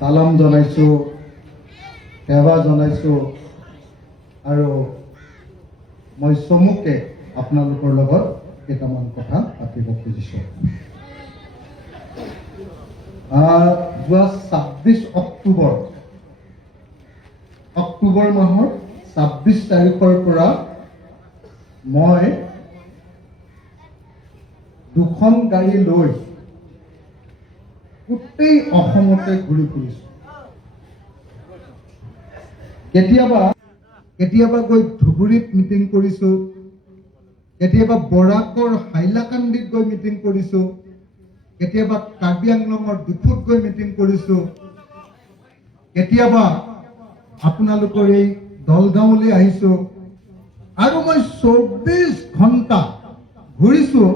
সালাম জনাইছোঁ, সেৱা জনাইছোঁ আৰু মই চমুকে আপোনালোকৰ লগত কেইটামান কথা পাতিব খুজিছোঁ। যোৱা 26 অক্টোবৰ মাহৰ 26 তাৰিখৰ পৰা মই দুখন গাড়ী লৈ গোটেই অসমতে ঘূৰি ফুৰিছোঁ। কেতিয়াবা গৈ ধুবুৰীত মিটিং কৰিছোঁ, কেতিয়াবা বৰাকৰ হাইলাকান্দিত গৈ মিটিং কৰিছোঁ, কেতিয়াবা কাৰ্বি আংলঙৰ ডিফুত গৈ মিটিং কৰিছোঁ, কেতিয়াবা আপোনালোকৰ এই দলগাঁৱলৈ আহিছোঁ আৰু মই 24 ঘণ্টা ঘূৰিছোঁ,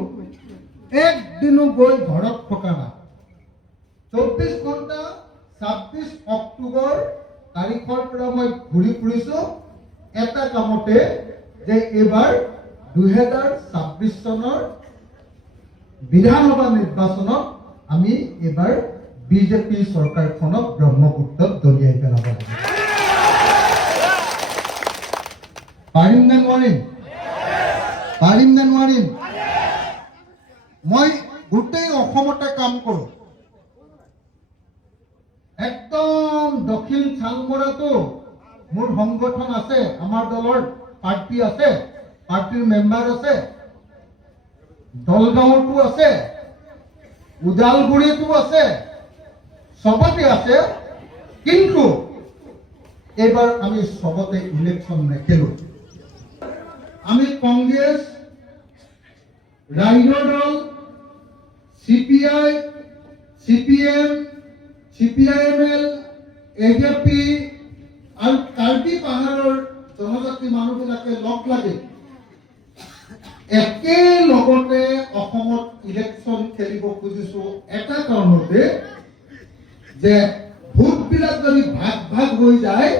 একদিনো গৈ ঘৰত থকা নাই। 24 ঘণ্টা 26 অক্টোবৰ তাৰিখৰ পৰা মই ঘূৰি ফুৰিছোঁ এটা কামতে, যে এইবাৰ 2026 চনৰ বিধানসভা নিৰ্বাচনত আমি এইবাৰ বিজেপি চৰকাৰখনক ব্ৰহ্মপুত্ৰত দলিয়াই পেলাব লাগিব। পাৰিম নে নোৱাৰিম? পাৰিম নে নোৱাৰিম? মই গোটেই অসমতে কাম কৰোঁ। একদম দক্ষিণ চাংমৰাটো মোৰ সংগঠন আছে, আমাৰ দলৰ পাৰ্টি আছে, পাৰ্টিৰ মেম্বাৰ আছে, দলগাঁৱতো আছে, ওদালগুৰিতো আছে, সবতে আছে। কিন্তু এইবাৰ আমি সবতে ইলেকশ্যন নেখেলো। আমি কংগ্ৰেছ, ৰাইজৰ দল, CPI, CPM, CPIML, AJP আৰু কাৰ্বি পাহাৰৰ জনজাতি মানুহবিলাকে লগ লাগি একেলগতে অসমত ইলেকশ্যন খেলিব খুজিছোঁ এটা কাৰণতে, যে ভোটবিলাক যদি ভাগ ভাগ হৈ যায়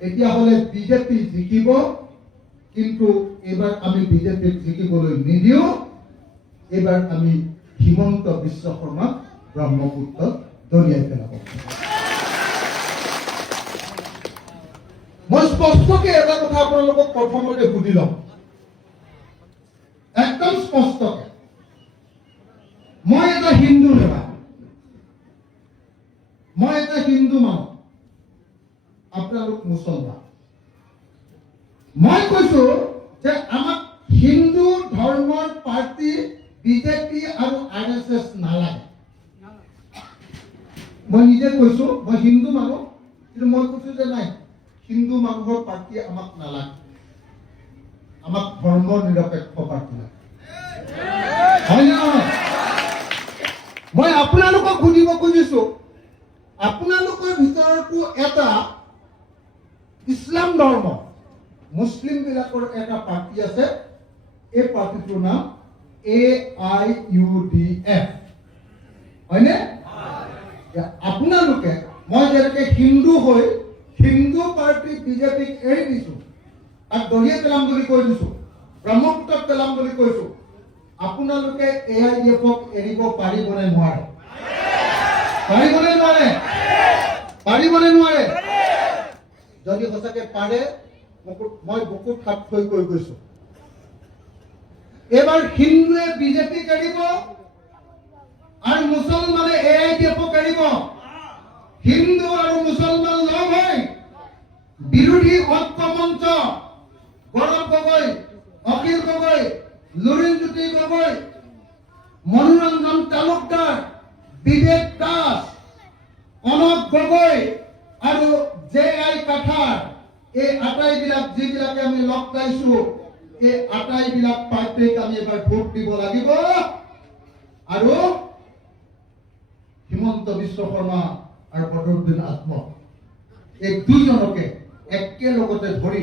তেতিয়াহ'লে বিজেপি জিকিব। কিন্তু এইবাৰ আমি বিজেপিক জিকিবলৈ নিদিওঁ। এইবাৰ আমি হিমন্ত বিশ্ব শৰ্মাক ব্ৰহ্মপুত্ৰত দলিয়াই পেলাব। মই স্পষ্টকে এটা কথা আপোনালোকক প্ৰথমতে সুধি লওঁ, একদম স্পষ্টকে। মই এটা হিন্দু ল'ৰা, মই এটা হিন্দু মানুহ, আপোনালোক মুছলমান। মই কৈছো যে আমাক হিন্দু ধৰ্মৰ পাৰ্টি বিজেপি আৰু RSS নালাগে। মই নিজে কৈছো, মই হিন্দু মানুহ, কিন্তু মই কৈছো যে নাই, হিন্দু মানুহৰ পাৰ্টি আমাক নালাগে, আমাক ধৰ্ম নিৰপেক্ষ পাৰ্টি লাগে। হয় নে নহয়? মই আপোনালোকক সুধিব খুজিছো, আপোনালোকৰ ভিতৰতো এটা ইছলাম ধৰ্ম, মুছলিম বিলাকৰ এটা পাৰ্টি আছে, এই পাৰ্টিটোৰ নাম AIUDF, হয়নে? আপোনালোকে, মই যেনেকে হিন্দু হৈ হিন্দু পাৰ্টি বিজেপিক এৰি দিছো, তাক দলিয়াই পেলাম বুলি কৈ দিছো, ব্ৰহ্মপুত্ৰত পেলাম বুলি কৈছো, আপোনালোকে AIUDFক এৰিব পাৰিবনে নোৱাৰে? পাৰিবনে নোৱাৰে? পাৰিবনে নোৱাৰে? যদি সঁচাকে পাৰে, মই বুকুত হাত থৈ কৈ গৈছো, এইবাৰ হিন্দুৱে বিজেপিক এৰিব আৰু মুছলমানে AIUDFক এৰিব। হিন্দু আৰু মুছলমান লগ হৈ বিৰোধী ঐক্য মঞ্চ, গৌৰৱ গগৈ, অখিল গগৈ, লুৰিণজ্যোতি গগৈ, মনোৰঞ্জন তালুকদাৰ, বিবেক দাস, কনক গগৈ আৰু JI কাঠাৰ, এই আটাইবিলাক যিবিলাকে আমি লগ পাইছো, এই আটাইবিলাক পাৰ্টিক আমি এবাৰ ভোট দিব লাগিব আৰু হিমন্ত বিশ্ব শৰ্মা আৰু বদৰুদ্দিন আজম, এই দুজনকে একেলগতে ধৰি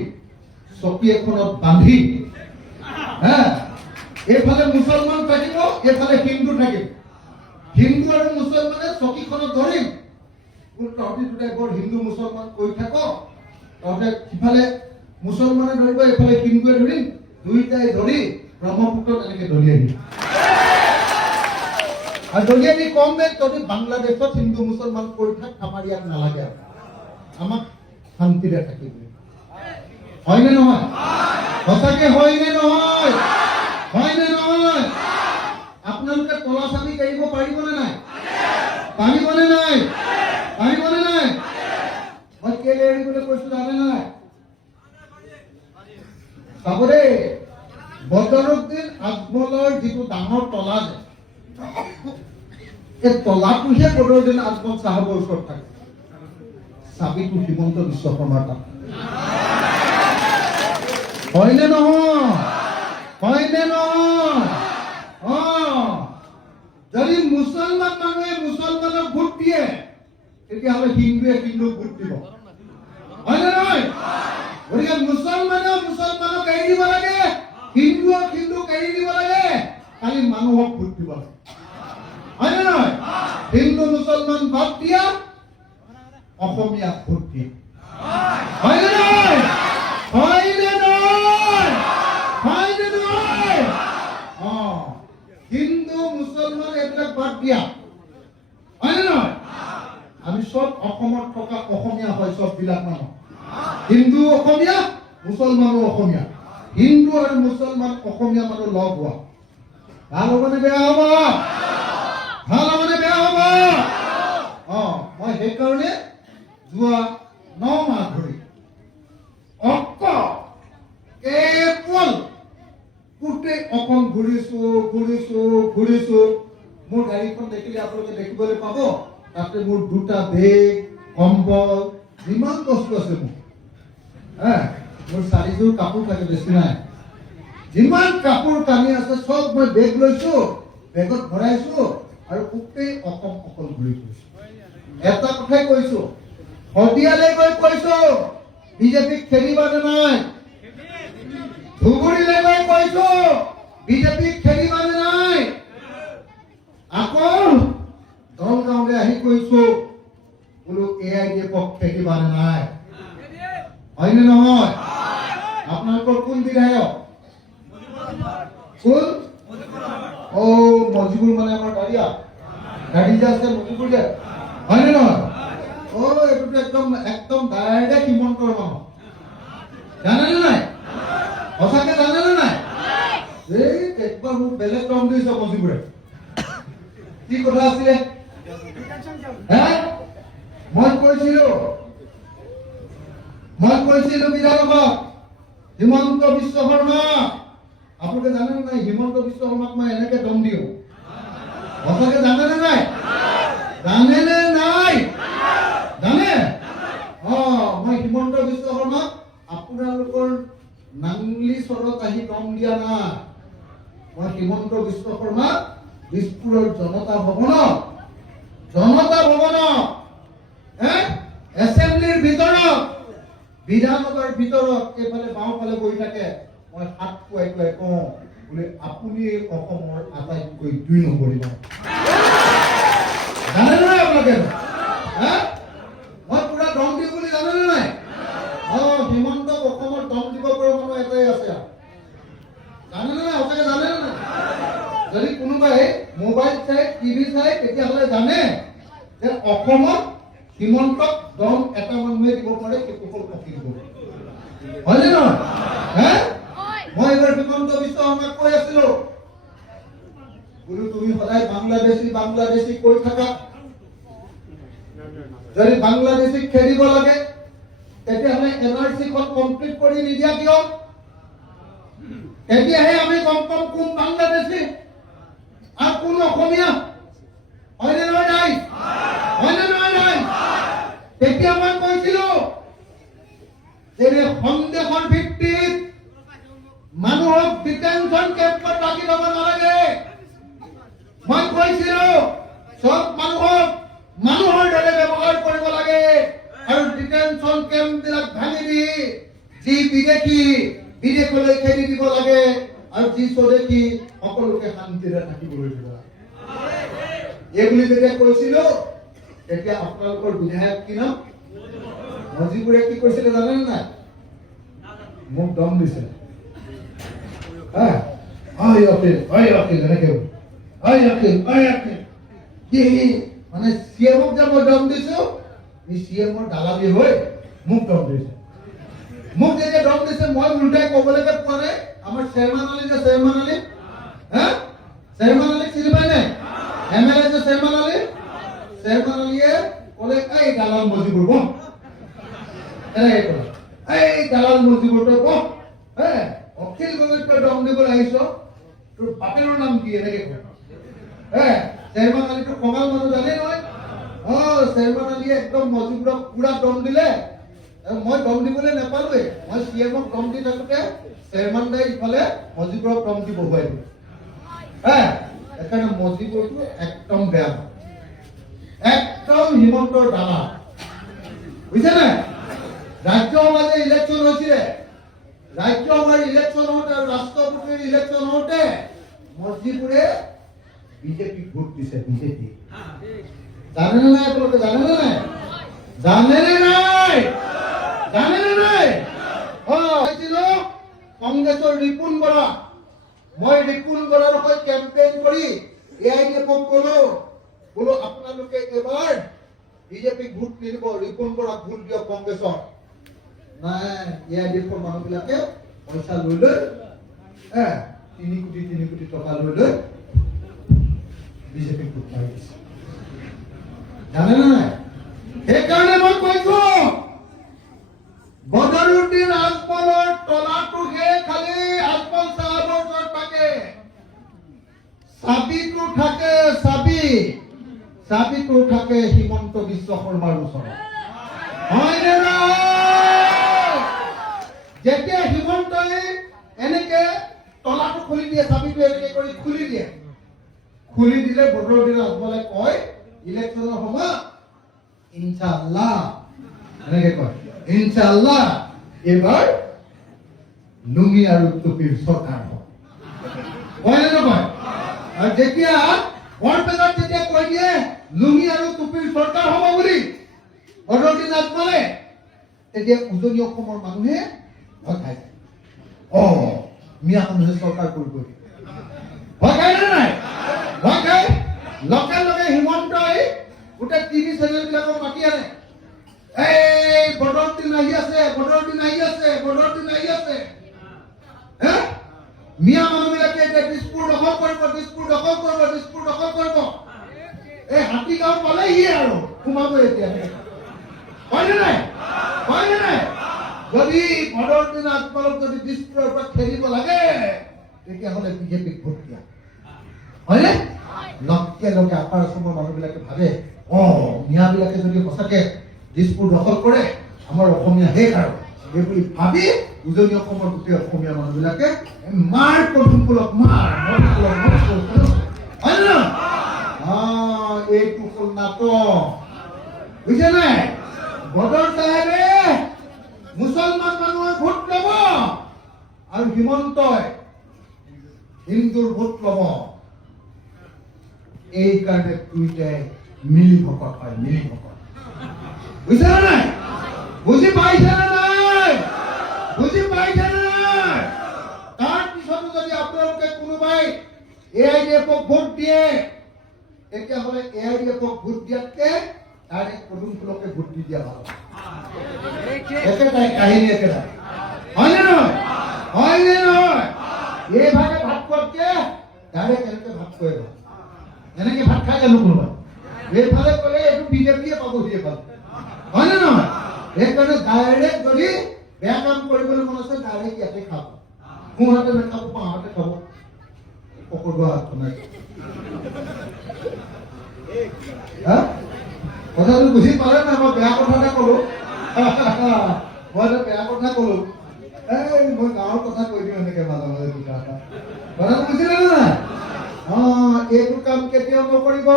চকী এখনত বান্ধি, এইফালে মুছলমান থাকিব, এইফালে হিন্দু থাকিব, হিন্দু আৰু মুছলমানে চকীখনত ধৰিম, তহঁতি দুটাই বৰ হিন্দু মুছলমান কৈ থাক, তহঁতে সিফালে মুছলমানে ধৰিব, এইফালে হিন্দুৱে ধৰিম, দুইটাই ধৰি ব্ৰহ্মপুত্ৰত এনেকে দলিয়াই দিম। আৰু যদি আমি কম যে যদি বাংলাদেশত হিন্দু মুছলমান কৰি থাক আমাৰ ইয়াত নালাগে আমাক শান্তিৰে থাকিব হয়নে নহয় সঁচাকে হয়নে নহয় হয়নে নহয় আপোনালোকে তলা চাবি কাঢ়িব পাৰিবনে নাই পাৰিবনে নাই পাৰিবনে নাই মই কেলে এৰিবলৈ কৈছো জানে নাই চাব দেই বদৰুদ্দিন আজমলৰ যিটো ডাঙৰ তলা যে এই তলাটোহে বদৰুদ্দিন আজমল চাহাবৰ ওচৰত থাকে চাবিটো হিমন্ত বিশ্ব শৰ্মাৰ তাত হয়নে নহয় হয়নে নহয় যদি মুছলমান মানুহে মুছলমানক ভোট দিয়ে তেতিয়াহ'লে হিন্দুৱে হিন্দুক ভোট দিব হয়নে নহয় গতিকে মুছলমানেও মুছলমানক এৰি দিব লাগে হিন্দুক হিন্দুক এৰি দিব লাগে খালি মানুহক ভোট দিব লাগে হয়নে নহয় হিন্দু মুছলমান বাদ দিয়া অসমীয়াক ভোট দিয়ে হয়নে নহয় হয়নে নহয় হয়নে নহয় হিন্দু মুছলমান এইবিলাক বাদ দিয়া হয়নে নহয় আমি সব অসমত থকা অসমীয়া হয় সববিলাক মানুহ হিন্দু অসমীয়া মুছলমানো অসমীয়া হিন্দু আৰু মুছলমান অসমীয়া মানুহ লগ হোৱা ভাল হ'বনে বেয়া হ'ব ভাল হ'বনে বেয়া হ'ব মই সেইকাৰণে যোৱা 9 মাহ ধৰি কেৱল গোটেই অসম ঘূৰিছো মোৰ গাড়ীখন দেখিলে আপোনালোকে দেখিবলৈ পাব তাতে মোৰ 2টা বেগ কম্বল যিমান বস্তু আছে মোৰ মোৰ 4যোৰ কাপোৰ থাকে বেছি নাই যিমান কাপোৰ কানি আছে সব মই বেগ লৈছো বেগত ভৰাইছো আৰু গোটেই অসম অকল ঘূৰি ফুৰিছো এটা কথাই কৈছো শদিয়ালৈ গৈ কৈছো বিজেপিক খেলিবানে নাই ধুবুৰীলৈ গৈ কৈছো বিজেপিক খেলিবানে নাই আকৌ দলগাঁৱলৈ আহি কৈছো বোলো AIDFক খেলিবানে নাই হয়নে নহয় আপোনালোকৰ কোন বিধায়ক কোন মজিবুৰ মানে আমাৰ গাড়ী যে আছে মজিবুৰ যে হয়নে নহয় এইটোতো একদম একদম ডাইৰেক্ট হিমন্তৰ মানুহ জানেনে নাই সঁচাকে জানেনে নাই এই একবাৰ মোক বেলেগ কাম দিছে মজিবুৰে কি কথা আছিলে মই কৈছিলো বিধায়কক হিমন্ত বিশ্ব শৰ্মা আপোনালোকে জানেনে নাই হিমন্ত বিশ্ব শৰ্মাক মই এনেকে দম দিওঁ সঁচাকে জানেনে নাই জানেনে নাই জানে মই হিমন্ত বিশ্ব শৰ্মাক আপোনালোকৰ নাংলি চৰত আহি দম দিয়া নাই মই হিমন্ত বিশ্ব শৰ্মাক দিছপুৰৰ জনতা ভৱনত এছেম্বলিৰ ভিতৰত বিধানসভাৰ ভিতৰত এইফালে বাওঁফালে বহি থাকে মই হাত খুৱাই কওঁ বোলে আপুনি অসমৰ আটাইতকৈ 2 নম্বৰী জানেনে নাই আপোনালোকে মই পুৰা দম দিওঁ বুলি জানেনে নাই হিমন্তক অসমৰ দম দিব পৰা মানুহ এটাই আছে জানেনে নাই সঁচাকে জানেনে নাই যদি কোনোবাই মোবাইল চাই টিভি চাই তেতিয়াহ'লে জানে যে অসমত হিমন্তক দম এটা মানুহে দিব পাৰে সেইটো হ'ল অখিল গগৈ হয়নে নহয় মই এবাৰ হিমন্ত বিশ্ব শৰ্মাক কৈ আছিলো বোলো তুমি সদায় বাংলাদেশী কৈ থাকা যদি বাংলাদেশীক খেলিব লাগে তেতিয়াহ'লে NRC-খন কমপ্লিট কৰি নিদিয়া কিয় তেতিয়াহে আমি গম পাম কোন বাংলাদেশী আৰু কোন অসমীয়া হয়নে নহয় নাই তেতিয়া মই কৈছিলো যে সন্দেহৰ ভিত্তিত মানুহক ডিটেনশ্যন কেম্পত ৰাখি ল'ব নালাগে মই কৈছিলো সব মানুহক মানুহৰ দৰে ব্যৱহাৰ কৰিব লাগে আৰু ডিটেনশ্যন কেম্পবিলাক ভাঙি দি যি বিদেশলৈ খেদি দিব লাগে আৰু যি স্বদেশী সকলোকে শান্তিৰে থাকিবলৈ দিব লাগে এইবুলি যেতিয়া কৈছিলো তেতিয়া আপোনালোকৰ বিধায়ক কি নাম মজিবুৰে কি কৈছিলে জানেনে নাই মোক দম দিছিলে অখিল এনেকে অখিল মানে চিএমক যে মই দম দিছো, এই চিএমৰ দালালি হৈ মোক দম দিছে। মোক যেতিয়া দম দিছে মই উল্টাই ক'বলৈকে পোৱা নাই। আমাৰ চেয়াৰমান আলী যে চেয়াৰমান আলী, চেয়াৰমান আলীক চিনি পাই নাই? MLA যে চেয়াৰমান আলীয়ে ক'লে এই দালাল মজিবুৰ বহ, এনেকৈ ক'লে এই দালাল মজিবুৰ তই বহ, অখিল গগৈক তই দম দিবলৈ আহিছ, তোৰ বাপেৰৰ নাম কি? এনেকৈ ক'লে। চেয়াৰমান আলীটো কঙাল মানুহ জানে নহয়। চেয়াৰমান আলীয়ে একদম মজিবুৰক পুৰা দম দিলে। মই দম দিবলৈ নাপালোৱে। মই চিএমক দম দি থাকোঁতে চেয়াৰমান দাই ইফালে মজিবুৰক দম দি বহুৱাই দিলে। সেইকাৰণে মজিবুৰটো একদম বেয়া, একদম হিমন্তৰ দালা, বুজিছে নাই? ৰাজ্যসভাৰ যে ইলেকশ্যন হৈছিলে, ৰাজ্যসভাৰ ইলেকশ্যন হওঁতে আৰু ৰাষ্ট্ৰপতিৰ ইলেকশ্যন হওঁতে মজিবুৰে বিজেপিক ভোট দিছে। বিজেপি জানেনে নাই? আপোনালোকে জানেনে নাই? জানেনে নাই? জানেনে নাই? কংগ্ৰেছৰ ৰিপুণ বৰা, মই ৰিপুণ বৰাৰ হৈ কেম্পেইন কৰি AIDFক বোলো আপোনালোকে এবাৰ বিজেপিক ভোট নিদিব, ৰিপুণ বৰাক ভোট দিয়ক কংগ্ৰেছৰ। নাই, AIDFৰ মানুহবিলাকে পইচা লৈ 3 কোটি টকা লৈ বিজেপিক ভোট মাৰি দিছে। জানেনে নাই? সেইকাৰণে মই কৈছো বদৰুদ্দিন আজমলৰ তলাটোহে খালি আজমল চাহাবৰ ওচৰত থাকে, চাবিটো থাকে, চাবিটো থাকে হিমন্ত বিশ্ব শৰ্মাৰ ওচৰত। হয়নে নহয়? যেতিয়া হিমন্তই এনেকে তলাটো খুলি দিয়ে, চাবিটো এনেকে কৰি খুলি দিয়ে, খুলি দিলে বদৰুদ্দিন আজমলে কয় ইলেকশ্যনৰ সময়ত ইনশাআল্লাহ, এনেকে কয় ইনশাআল্লাহ এবাৰ লুঙি আৰু টুপিৰ চৰকাৰ হ'ব। কয়নে নকয়? আৰু যেতিয়া বৰপেটাত যেতিয়া কৈ দিয়ে লুঙি আৰু টুপিৰ চৰকাৰ হ'ব বুলি বদৰুদ্দিন আজমলে, তেতিয়া উজনি অসমৰ মানুহে ভয় খাই যায়। মিয়া মানুহে চৰকাৰ কৰিব। ভয় খায় নে নাই? ভয় খায়। লগে লগে হিমন্তই গোটেই টিভি চেনেলবিলাকক মাতি আনে, এই বদৰুদ্দিন আহি আছে, বদৰুদ্দিন আহি আছে, বদৰুদ্দিন আহি আছে। মিয়া মানুহবিলাকে এতিয়া দিছপুৰ দখল কৰিব, দিছপুৰ দখল কৰিব, দিছপুৰ দখল কৰিব। এই হাতীগাঁও পালেহি আৰু সোমাব এতিয়া। হয়নে নাই? হয়নে নাই? যদি বদৰুদ্দিন আজমলক যদি দিছপুৰৰ পৰা খেলিব লাগে তেতিয়াহ'লে বিজেপিক ভোট দিয়া। হয়নে? লগে লগে আপাৰ অসমৰ মানুহবিলাকে ভাবে মিয়াবিলাকে যদি সঁচাকে দিছপুৰ দখল কৰে আমাৰ অসমীয়া শেষ আৰু এইবুলি ভাবি উজনি অসমৰ গোটেই অসমীয়া মানুহবিলাকে মাৰ পদুমফুলক মাৰ, হয় নে? এইটো হ'ল নাটক, বুজিছে নাই? বদৰ চাহেবে মুছলমান মানুহৰ ভোট ল'ব আৰু হিমন্তই হিন্দুৰ ভোট ল'ব। এই কাৰণে দুইটাই মিলি ভকত হয়, মিলি ভকত। বুজিছে নাই? বুজি পাইছে নাই? বুজি পাইছে নাই? তাৰ পিছতো যদি আপোনালোকে কোনোবাই AIDFক ভোট দিয়ে তেতিয়াহ'লে AIDFক ভোট দিয়াতকে ডাইৰেক্ট পদুমফুলকে ভোট দি দিয়া ভাল। একেটাই কাহিনী, একেটাই। হয়নে নহয়? হয়নে নহয়? এইভাগে ভাত খোৱাতকে ডাইৰেক্ট এনেকে ভাত খুৱাই ভাল। এনেকে ভাত খাই জানো কোনোবাই? এইফালে ক'লে এইটো বিজেপিয়ে পাবহি এইফালে। হয়নে নহয়? সেইকাৰণে ডাইৰেক্ট যদি বেয়া কাম কৰিবলৈ মন আছে ডাইৰেক্ট ইয়াতে খাব। সোঁহাতে নাখাব, বাওঁহাতে খাব। পকৰুৱা হাত নাই। কথাটো বুজি পালে নাই? মই বেয়া কথা এটা ক'লো। মই এটা বেয়া কথা ক'লো। মই গাঁৱৰ কথা কৈ দিওঁ এনেকে মাজে মাজে দুটা এটা। কথাটো বুজিলে নে নাই? এইটো কাম কেতিয়াও নকৰিব।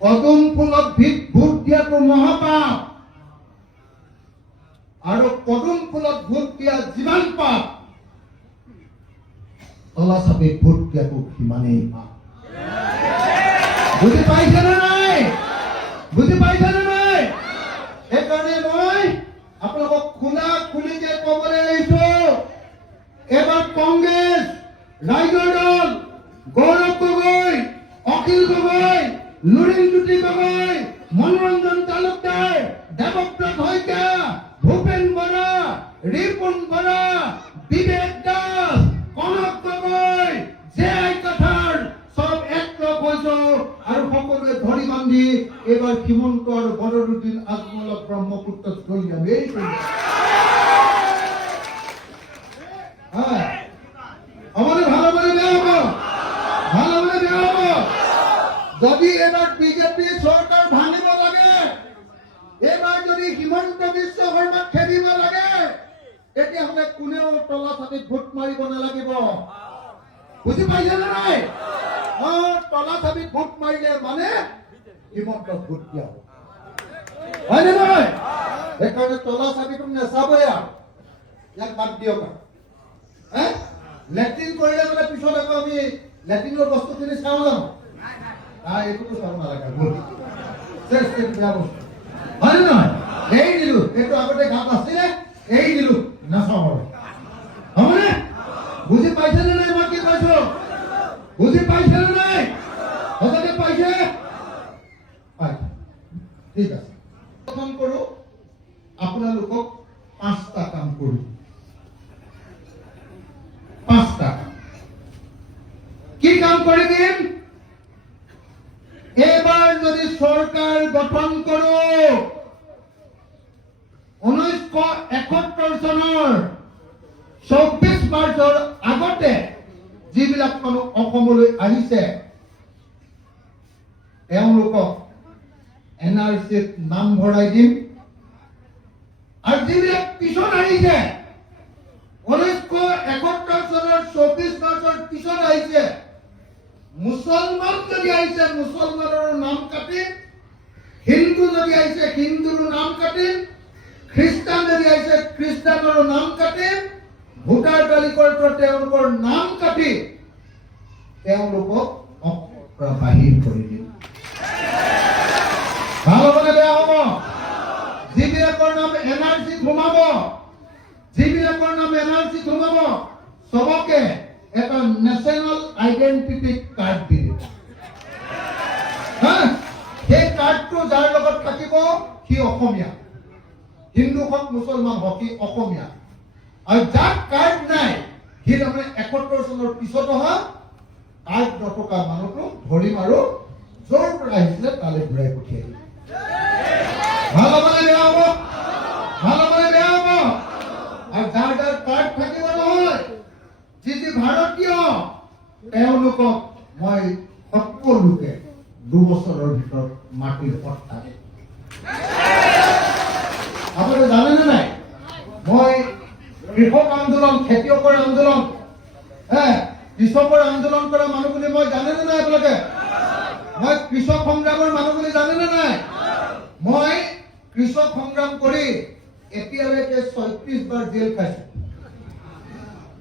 পদুম ফুলত ভোট দিয়াটো মহাপাপ আৰু পদুম ফুলত ভোট দিয়া যিমান পাপ তলা চাপি ভোট দিয়াটো সিমানেই পাপ। বুজি পাইছে নে নাই? বুজি পাইছে নে নাই? সেইকাৰণে মই আপোনালোকক খোলা খুলিকে ক'বলৈ আহিছো, এবাৰ কংগ্ৰেছ, ৰাইজৰ দল, গৌৰৱ গগৈ, অখিল গগৈ, লুৰিণজ্যোতি গগৈ, মনোৰঞ্জন তালুকদাৰ, দেৱব্ৰত শইকীয়া, ভূপেন বৰা, ৰিপুণ বৰা, বিবেক দাস, কনক গগৈ, জে.আই. কাঠাৰ চব একলগ হৈছো আৰু সকলোৱে ধৰি বান্ধি এইবাৰ হিমন্ত আৰু বদৰুদ্দিন আজমলক ব্ৰহ্মপুত্ৰত লৈ যাম। আমাদের ভালো করে বেয়া হবো, ভালো করে বেয়া হবো। যদি এবার বিজেপি সরকার ভাঙিব লাগে, এবার যদি হিমন্ত বিশ্ব শর্মাক খেদিব লাগে, তেতিয়াহ'লে কোনেও তলা ছাতিত ভোট মাৰিব নালাগিব। বুজি পাইছে নে নাই? তলা ছাতিত ভোট মাৰিলে মানে হিমন্তক ভোট দিয়া হ'ব, হয় নে নহয়? সেইকাৰণে তলা ছাতিটো নেচাবই আৰু, ইয়াক বাদ দিয়ক। লেট্ৰিন কৰিলে মানে পিছত আকৌ আমি লেট্ৰিনৰ বস্তুখিনি চাওঁ জানো? এইটোতো চাব নালাগে, বেয়া বস্তু, হয় নে নহয়? এৰি দিলো, এইটো আগতে ঘাট আছিলে, এৰি দিলো, নাচাওঁ আৰু, হবনে? বুজি পাইছে নে নাই মই কি কৈছো? বুজি পাইছে নে নাই? সঁচাকে পাইছে? ঠিক আছে, প্ৰথম কৰো আপোনালোকক 5টা কাম কৰো। 5টা কি কাম কৰি দিম? এবাৰ যদি চৰকাৰ গঠন কৰো, 1971 চনৰ 24 মাৰ্চৰ আগতে যিবিলাক মানুহ অসমলৈ আহিছে তেওঁলোকক NRCত নাম ভৰাই দিম। আৰু যিবিলাক পিছত আহিছে 1971 চনৰ 24 মাৰ্চৰ পিছত আহিছে, মুছলমান যদি আহিছে মুছলমানৰ নাম কাটিম, হিন্দু যদি আহিছে হিন্দুৰ নাম কাটিম, খ্ৰীষ্টান যদি আহিছে খ্ৰীষ্টানৰ নাম কাটিম, ভোটাৰ তালিকাৰ পৰা তেওঁলোকৰ নাম কাটি তেওঁলোকক বাহিৰ কৰি দিম। ভাল হ'বনে বেয়া হ'ব? যিবিলাকৰ নাম NRCত সোমাব, যিবিলাকৰ নাম NRCত সোমাব, সবকে এটা নেশ্যনেল আইডেন্টিটি কাৰ্ড দি দিব। সেই কাৰ্ডটো যাৰ লগত থাকিব সি অসমীয়া, হিন্দু হওক মুছলমান হওক সি অসমীয়া। আৰু যাৰ কাৰ্ড নাই সি তাৰমানে 71 চনৰ পিছত অহা কাৰ্ড নথকা মানুহটো ধৰিম আৰু য'ৰ পৰা আহিছিলে তালৈ ঘূৰাই পঠিয়াই দিম। ভাল হ'বনে বেয়া হ'ব? ভাল হ'বনে বেয়া হ'ব? আৰু যাৰ যাৰ কাৰ্ড থাকিব নহয়, যি ভাৰতীয়, তেওঁলোকক মই সকলোকে 2 বছৰৰ ভিতৰত মাটিৰ পট্টা দিম। আপোনালোকে জানেনে নাই? মই কৃষক আন্দোলন, খেতিয়কৰ আন্দোলন, কৃষকৰ আন্দোলন কৰা মানুহ বুলি মই জানেনে নাই? আপোনালোকে মই কৃষক সংগ্ৰামৰ মানুহ বুলি জানেনে নাই? মই কৃষক সংগ্ৰাম কৰি এতিয়ালৈকে 36 বাৰ জেল খাইছো,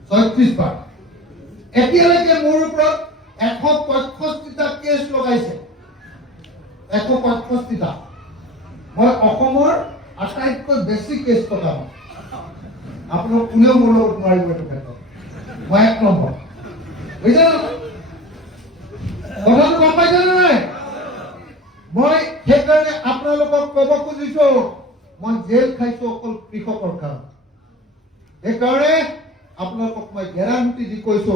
36 বাৰ। এতিয়ালৈকে মোৰ ওপৰত 165টা কেছ লগাইছে, 165টা। মই অসমৰ আটাইতকৈ বেছি কেছ লগাম। আপোনালোক কোনেও মোৰ লগত নোৱাৰিব এইটো ক্ষেত্ৰত, মই 1 নম্বৰ। বুজিছে ন? কথাটো গম পাইছে নে নাই? মই সেইকাৰণে আপোনালোকক ক'ব খুজিছো, মই জেল খাইছো অকল কৃষকৰ কাৰণে। সেইকাৰণে আপোনালোকক মই গেৰাণ্টি দি কৈছো,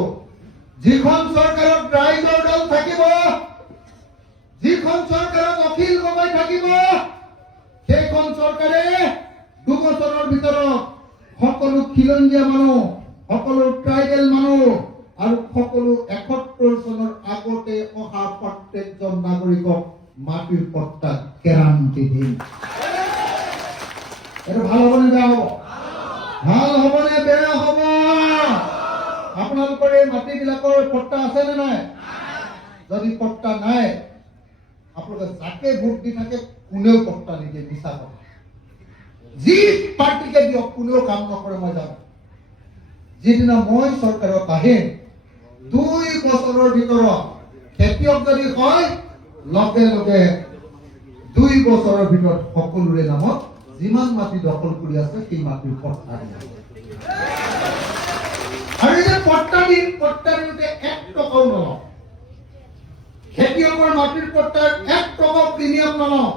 যিখন চৰকাৰত ৰাইজৰ দল থাকিব, যিখন চৰকাৰত অখিল গগৈ থাকিব, সেইখন চৰকাৰে 2 বছৰৰ ভিতৰত সকলো খিলঞ্জীয়া মানুহ, সকলো ট্ৰাইবেল মানুহ আৰু সকলো 71 চনৰ আগতে অহা প্ৰত্যেকজন নাগৰিকক মাটিৰ পট্টা গেৰাণ্টি দিম। এইটো ভাল হ'বনে বেয়া হ'ব? ভাল হ'বনে বেয়া হ'ব? আপোনালোকৰ এই মাটিবিলাকৰ পট্টা আছে নে নাই? যদি পট্টা নাই, আপোনালোকে যাকে ভোট দি থাকে কোনেও পট্টা নিদিয়ে, মিছা কথা। যি পাৰ্টিকে দিয়ক কোনেও কাম নকৰে, মই জানো। যিদিনা মই চৰকাৰত আহিম, 2 বছৰৰ ভিতৰত খেতিয়ক যদি হয়, লগে লগে 2 বছৰৰ ভিতৰত সকলোৰে নামত যিমান মাটি দখল কৰি আছে সেই মাটিৰ পট্টা দিম। আৰু এই যে পট্টা দিওঁতে 1 টকাও নলওঁ। খেতিয়কৰ মাটিৰ পট্টাৰ 1 টকা প্ৰিমিয়াম নলওঁ।